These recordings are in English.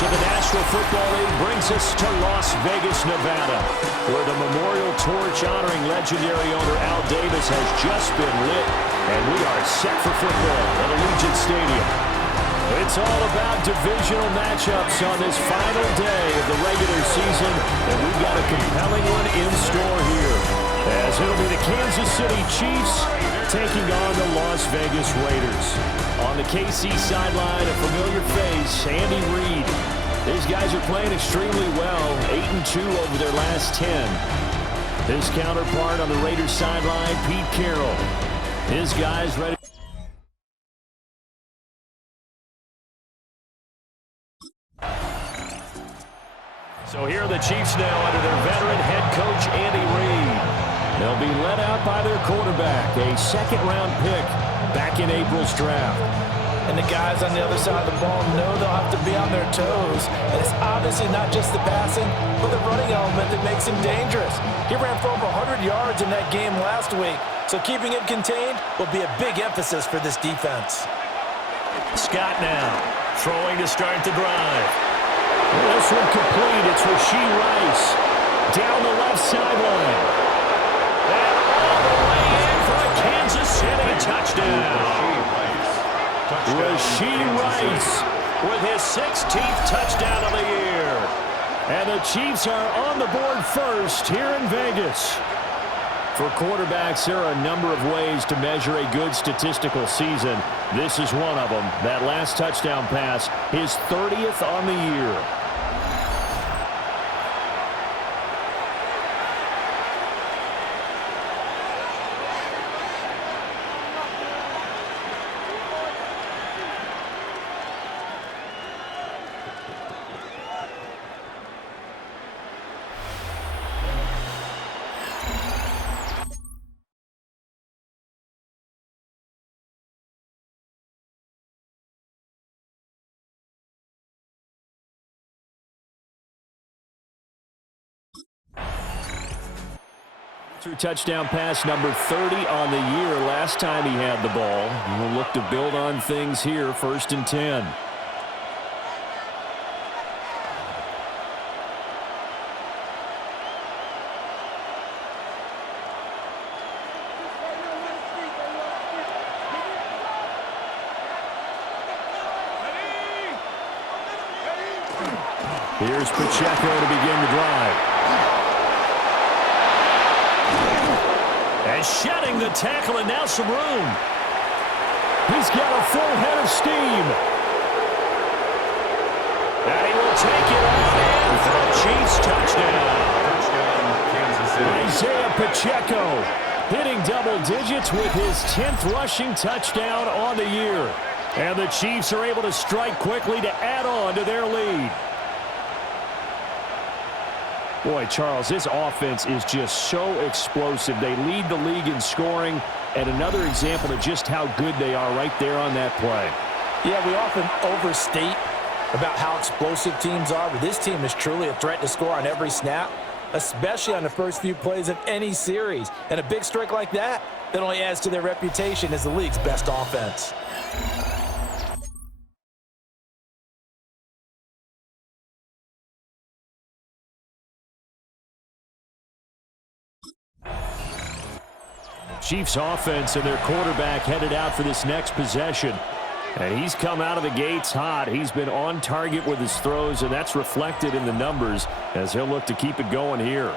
of the National Football League brings us to Las Vegas, Nevada, where the memorial torch honoring legendary owner Al Davis has just been lit, and we are set for football at Allegiant Stadium. It's all about divisional matchups on this final day of the regular season, and we've got a compelling one in store here, as it'll be the Kansas City Chiefs taking on the Las Vegas Raiders. On the KC sideline, a familiar face, Andy Reid. These guys are playing extremely well, 8-2 over their last 10. His counterpart on the Raiders sideline, Pete Carroll. His guys ready. So here are the Chiefs now under their veteran head coach, Andy Reid. They'll be led out by their quarterback, a second-round pick back in April's draft. And the guys on the other side of the ball know they'll have to be on their toes. And it's obviously not just the passing, but the running element that makes him dangerous. He ran for over 100 yards in that game last week, so keeping him contained will be a big emphasis for this defense. Scott now, throwing to start the drive. This one complete. It's Rashee Rice down the left sideline. And all the way in for a Kansas City touchdown. Rashee Rice with his 16th touchdown of the year. And the Chiefs are on the board first here in Vegas. For quarterbacks, there are a number of ways to measure a good statistical season. This is one of them. That last touchdown pass, his 30th on the year. Touchdown pass number 30 on the year last time he had the ball. We'll look to build on things here, 1st and 10. Here's Pacheco to begin the drive. And shedding the tackle, and now some room. He's got a full head of steam. And he will take it on in for a Chiefs touchdown. Isaiah Pacheco hitting double digits with his 10th rushing touchdown on the year. And the Chiefs are able to strike quickly to add on to their lead. Boy, Charles, this offense is just so explosive. They lead the league in scoring, and another example of just how good they are right there on that play. Yeah, we often overstate about how explosive teams are, but this team is truly a threat to score on every snap, especially on the first few plays of any series. And a big strike like that only adds to their reputation as the league's best offense. Chiefs offense and their quarterback headed out for this next possession. And he's come out of the gates hot. He's been on target with his throws, and that's reflected in the numbers as he'll look to keep it going here.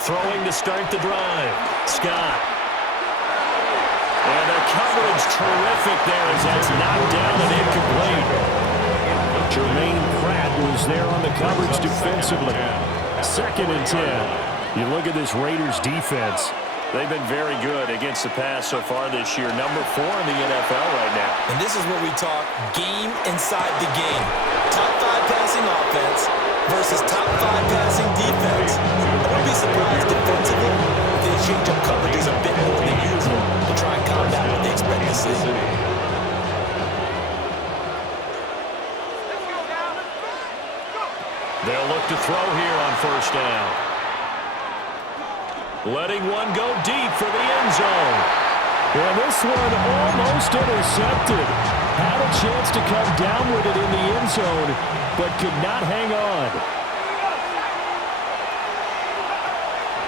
Throwing to start the drive. Scott. And the coverage terrific there as that's knocked down and incomplete. Jermaine Pratt was there on the coverage defensively. 2nd and 10. You look at this Raiders defense. They've been very good against the pass so far this year. Number 4 in the NFL right now. And this is what we talk game inside the game. Top 5 passing offense versus top 5 passing defense. I wouldn't be surprised defensively if they change up coverages a bit more than usual to try and combat what they expect to see. They'll look to throw here on first down. Letting one go deep for the end zone. And this one almost intercepted. Had a chance to come down with it in the end zone, but could not hang on.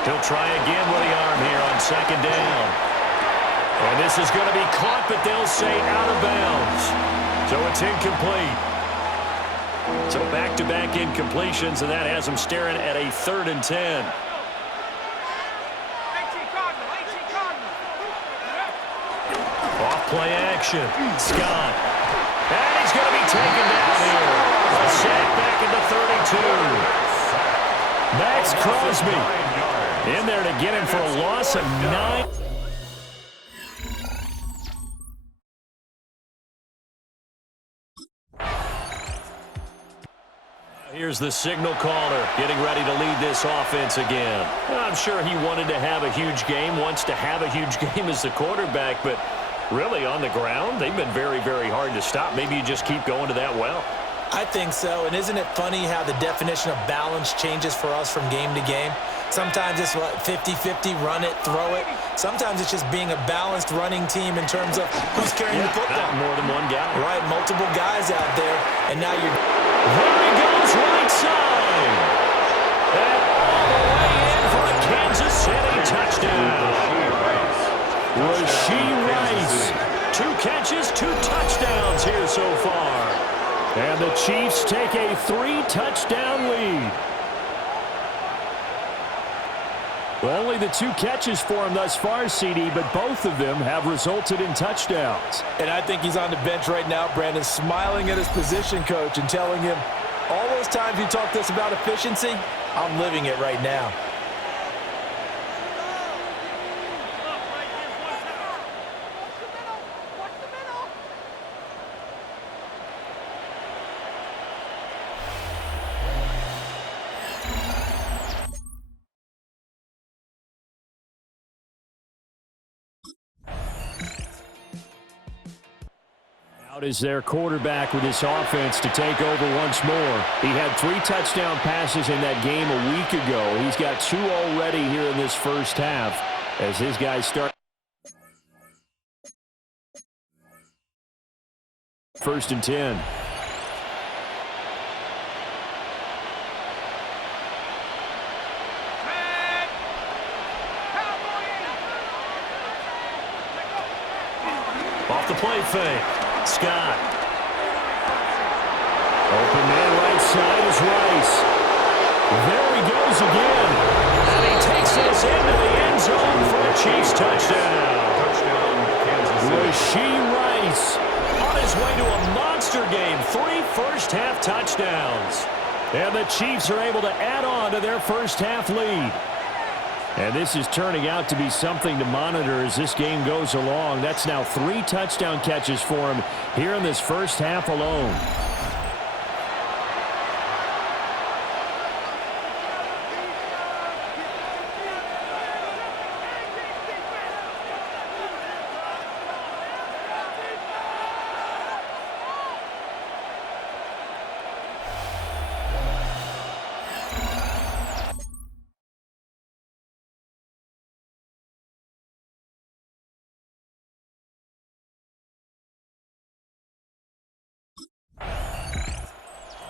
He'll try again with the arm here on second down. And this is going to be caught, but they'll say out of bounds. So it's incomplete. So back-to-back incompletions, and that has them staring at a 3rd and 10. Off play action. Scott. And he's going to be taken down here. A sack back at the 32. Max Crosby in there to get him for a loss of 9. Here's the signal caller getting ready to lead this offense again. I'm sure he wanted to have a huge game, wants to have a huge game as the quarterback, but really on the ground, they've been very, very hard to stop. Maybe you just keep going to that well. I think so, and isn't it funny how the definition of balance changes for us from game to game? Sometimes it's 50-50, run it, throw it. Sometimes it's just being a balanced running team in terms of who's carrying the football. Not more than one guy. Right, multiple guys out there, and now you're... There he goes, right side. And all the way in for a Kansas City touchdown. Rashee Rice. 2 catches, 2 touchdowns here so far. And the Chiefs take a 3-touchdown lead. Only the 2 catches for him thus far, CD, but both of them have resulted in touchdowns. And I think he's on the bench right now, Brandon, smiling at his position coach and telling him, all those times you talked to us about efficiency, I'm living it right now. Out is their quarterback with his offense to take over once more. He had 3 touchdown passes in that game a week ago. He's got 2 already here in this first half as his guys start. 1st and 10. Off the play fake. Scott. Open man right side is Rice. There he goes again. And he takes this into the end zone for a Chiefs touchdown. Rashee Rice On his way to a monster game. 3 first-half touchdowns. And the Chiefs are able to add on to their first-half lead. And this is turning out to be something to monitor as this game goes along. That's now 3 touchdown catches for him here in this first half alone.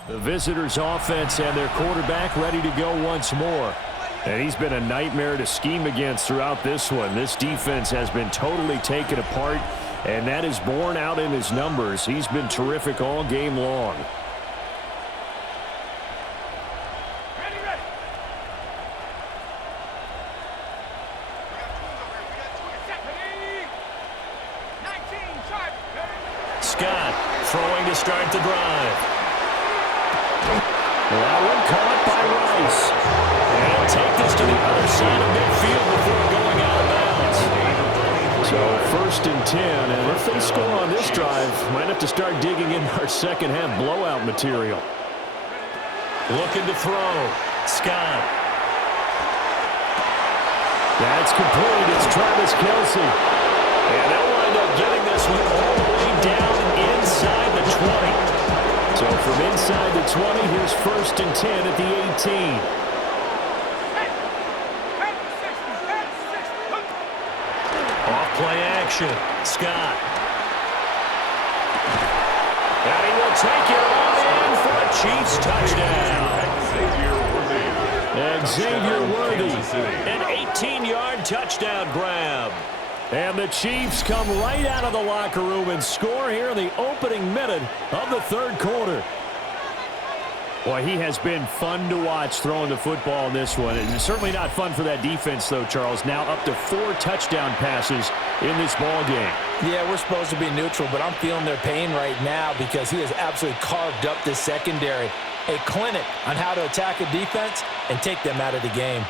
The visitors' offense and their quarterback ready to go once more. And he's been a nightmare to scheme against throughout this one. This defense has been totally taken apart, and that is borne out in his numbers. He's been terrific all game long. Scott throwing to start the drive. That one caught by Rice. And he'll take this to the other side of midfield before going out of bounds. So 1st and 10, and if they score on this drive, might have to start digging in our second half blowout material. Looking to throw. Scott. That's complete. It's Travis Kelce. And they'll wind up getting this one all the way down inside the 20. So From inside the 20, here's 1st and 10 at the 18. Off-play action. Scott. And he will take it all in for a Chiefs touchdown. Xavier Worthy, an 18-yard touchdown grab. And the Chiefs come right out of the locker room and score here in the opening minute of the 3rd quarter. Boy, he has been fun to watch throwing the football in this one. It's certainly not fun for that defense, though, Charles. Now up to 4 touchdown passes in this ball game. Yeah, we're supposed to be neutral, but I'm feeling their pain right now because he has absolutely carved up this secondary. A clinic on how to attack a defense and take them out of the game.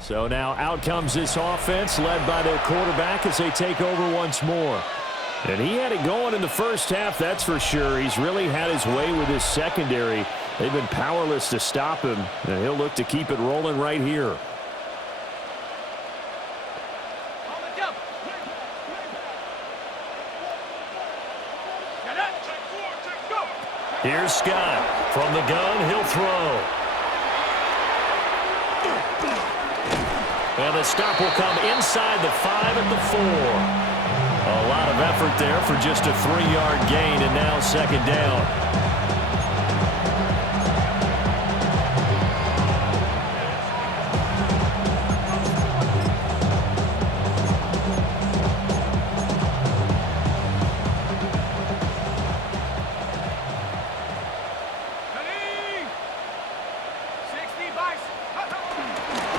So now out comes this offense led by their quarterback as they take over once more. And he had it going in the first half, that's for sure. He's really had his way with his secondary. They've been powerless to stop him, and he'll look to keep it rolling right here. Here's Scott. From the gun, he'll throw. And the stop will come inside the 5 at the 4. A lot of effort there for just a 3-yard gain, and now 2nd down.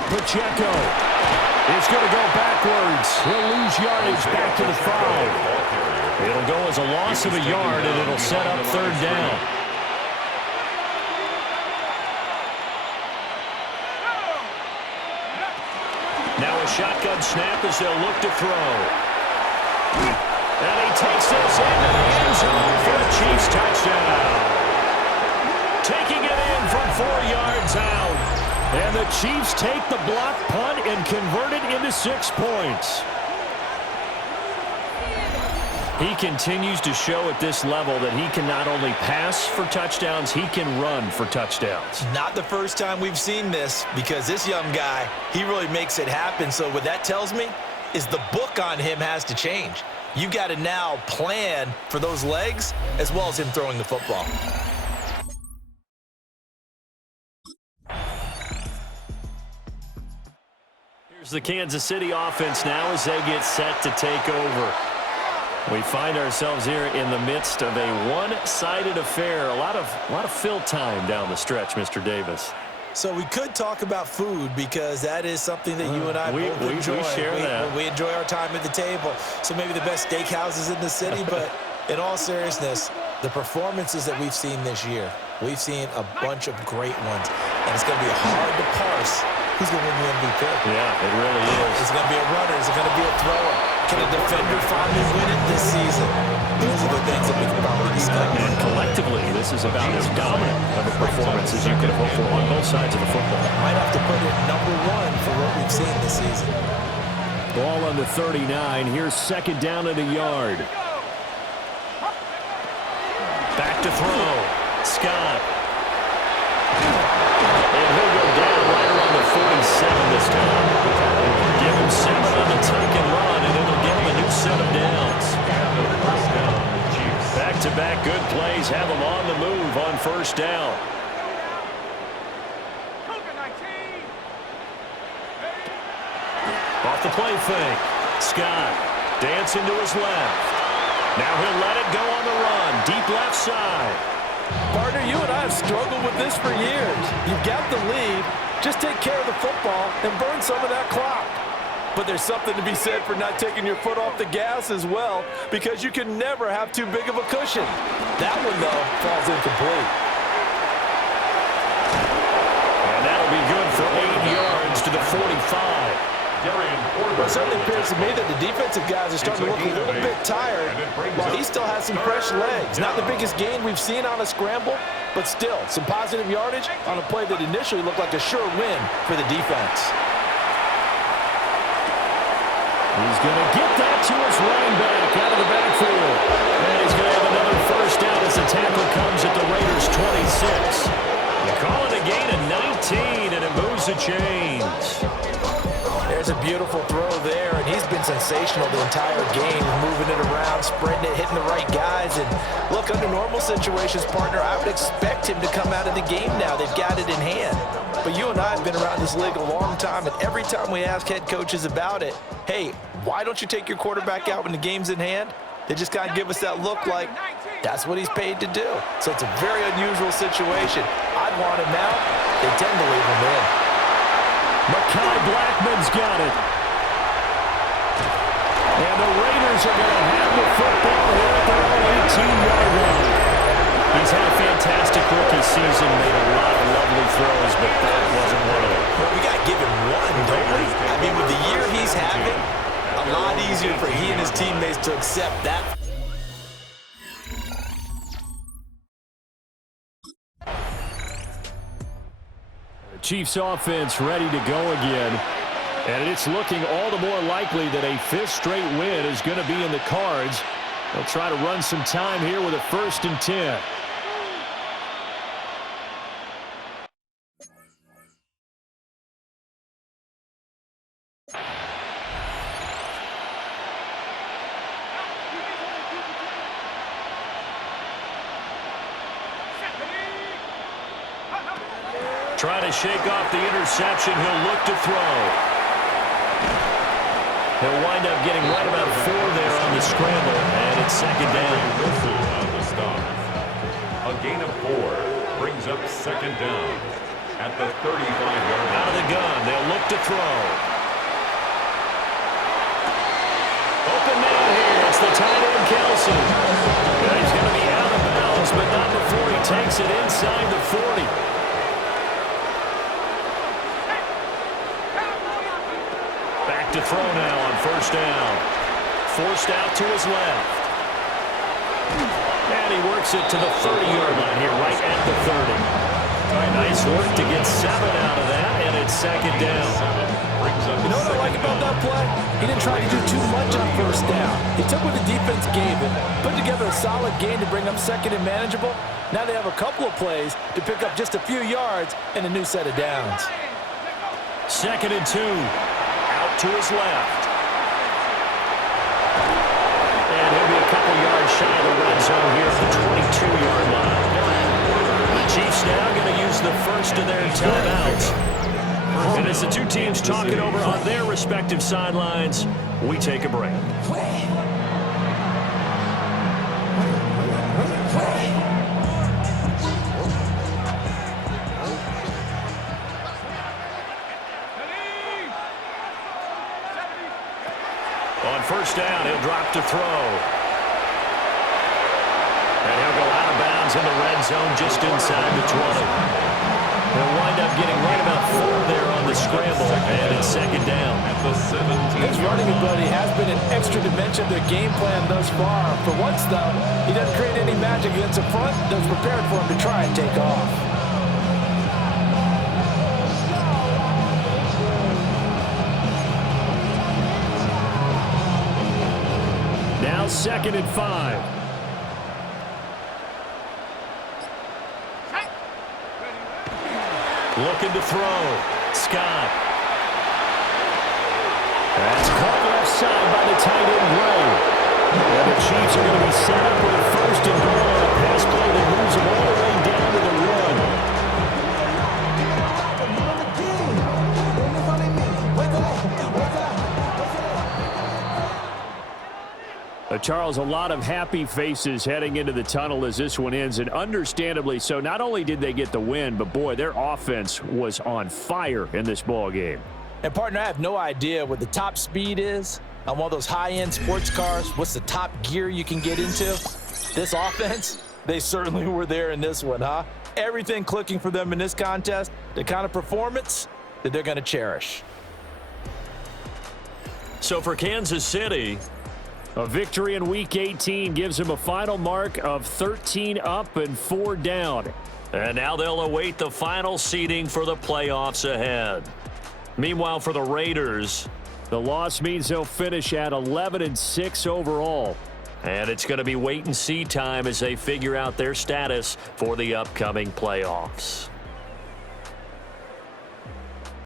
Pacheco is going to go backwards. He'll lose yardage back to the 5. It'll go as a loss of a yard, and it'll set up 3rd down. Now a shotgun snap as they'll look to throw. And he takes this into the end zone for a Chiefs touchdown. Taking it in from 4 yards out. And the Chiefs take the block punt and convert it into 6 points. He continues to show at this level that he can not only pass for touchdowns, he can run for touchdowns. Not the first time we've seen this, because this young guy, he really makes it happen. So what that tells me is the book on him has to change. You got to now plan for those legs as well as him throwing the football. Here's the Kansas City offense now as they get set to take over. We find ourselves here in the midst of a one-sided affair. A lot of fill time down the stretch, Mr. Davis. So we could talk about food because that is something that you and I both enjoy. We share that. We enjoy our time at the table. So maybe the best steakhouses in the city, but in all seriousness, the performances that we've seen this year, we've seen a bunch of great ones. And it's going to be hard to parse who's going to win the MVP. Yeah, it really is. Is it going to be a runner? Is it going to be a thrower? Can a defender finally win it this season? Those are the things that we can probably discuss. And collectively, this is about as dominant of a performance as you can hope for on both sides of the football. Might have to put it #1 for what we've seen this season. Ball on the 39. Here's 2nd down and a yard. Back to throw. Scott. And he'll go down right around the 47 this time. Give him 7 on the take and run, and it'll give him a new set of downs. Back-to-back good plays have him on the move on 1st down. Off the play fake. Scott dancing to his left. Now he'll let it go on the run. Deep left side. Partner, you and I have struggled with this for years. You've got the lead. Just take care of the football and burn some of that clock. But there's something to be said for not taking your foot off the gas as well, because you can never have too big of a cushion. That one, though, falls incomplete. And that'll be good for 8 yards to the 45. Well, it certainly appears to me that the defensive guys are starting to look a little bit tired while he still has some fresh legs. Not the biggest gain we've seen on a scramble, but still some positive yardage on a play that initially looked like a sure win for the defense. He's going to get that to his running back out of the backfield. And he's going to have another first down as the tackle comes at the Raiders' 26. You call it a gain of 19, and it moves the chains. There's a beautiful throw there, and he's been sensational the entire game, moving it around, spreading it, hitting the right guys. And look, under normal situations, partner, I would expect him to come out of the game now. They've got it in hand. But you and I have been around this league a long time, and every time we ask head coaches about it, hey, why don't you take your quarterback out when the game's in hand? They just kind of give us that look like that's what he's paid to do. So it's a very unusual situation. I'd want him out. They tend to leave him in. Mekhi Blackman's got it. And the Raiders are going to have the football here at their own 18-yard line. He's had a fantastic rookie season, made a lot of lovely throws, but that wasn't one of them. Well, we got to give him one, don't we? I mean, with the year he's having, a lot easier for he and his teammates to accept that. The Chiefs offense ready to go again. And it's looking all the more likely that a fifth straight win is going to be in the cards. They'll try to run some time here with a 1st and 10. Trying to shake off the interception. He'll look to throw. He'll wind up getting right about 4 there on the scramble, and it's 2nd down. On the stop. A gain of 4 brings up 2nd down at the 35-yard line. Out of the gun. They'll look to throw. Open man here. It's the tight end, Kelsey. And he's going to be out of bounds, but not before he takes it inside the 40. To throw now on 1st down. Forced out to his left. And he works it to the 30-yard line here, right at the 30. Nice work to get 7 out of that, and it's 2nd down. You know what I like about that play? He didn't try to do too much on 1st down. He took what the defense gave him, put together a solid game to bring up 2nd and manageable. Now they have a couple of plays to pick up just a few yards and a new set of downs. 2nd and 2. To his left. And he'll be a couple yards shy of the red zone here at the 22-yard line. The Chiefs now going to use the first of their timeouts. And as the two teams talk it over on their respective sidelines, we take a break. On 1st down, he'll drop to throw. And he'll go out of bounds in the red zone just inside the 20. He'll wind up getting right about 4 there on the scramble, and it's 2nd down. At the 17. His running ability has been an extra dimension of their game plan thus far. For once, though, he doesn't create any magic against the front that's prepared for him to try and take off. Now 2nd and 5. Looking to throw. Scott. That's caught left side by the tight end, Gray. And the Chiefs are going to be set up with a 1st and goal on a pass play that moves them all the way down to the 1. Charles, a lot of happy faces heading into the tunnel as this one ends, and understandably so. Not only did they get the win, but boy, their offense was on fire in this ball game. And partner, I have no idea what the top speed is on one of those high-end sports cars. What's the top gear you can get into? This offense, they certainly were there in this one, huh? Everything clicking for them in this contest, the kind of performance that they're going to cherish. So for Kansas City, a victory in Week 18 gives them a final mark of 13 up and 4 down. and now they'll await the final seeding for the playoffs ahead. Meanwhile, for the Raiders, the loss means they'll finish at 11-6 overall. and it's going to be wait-and-see time as they figure out their status for the upcoming playoffs.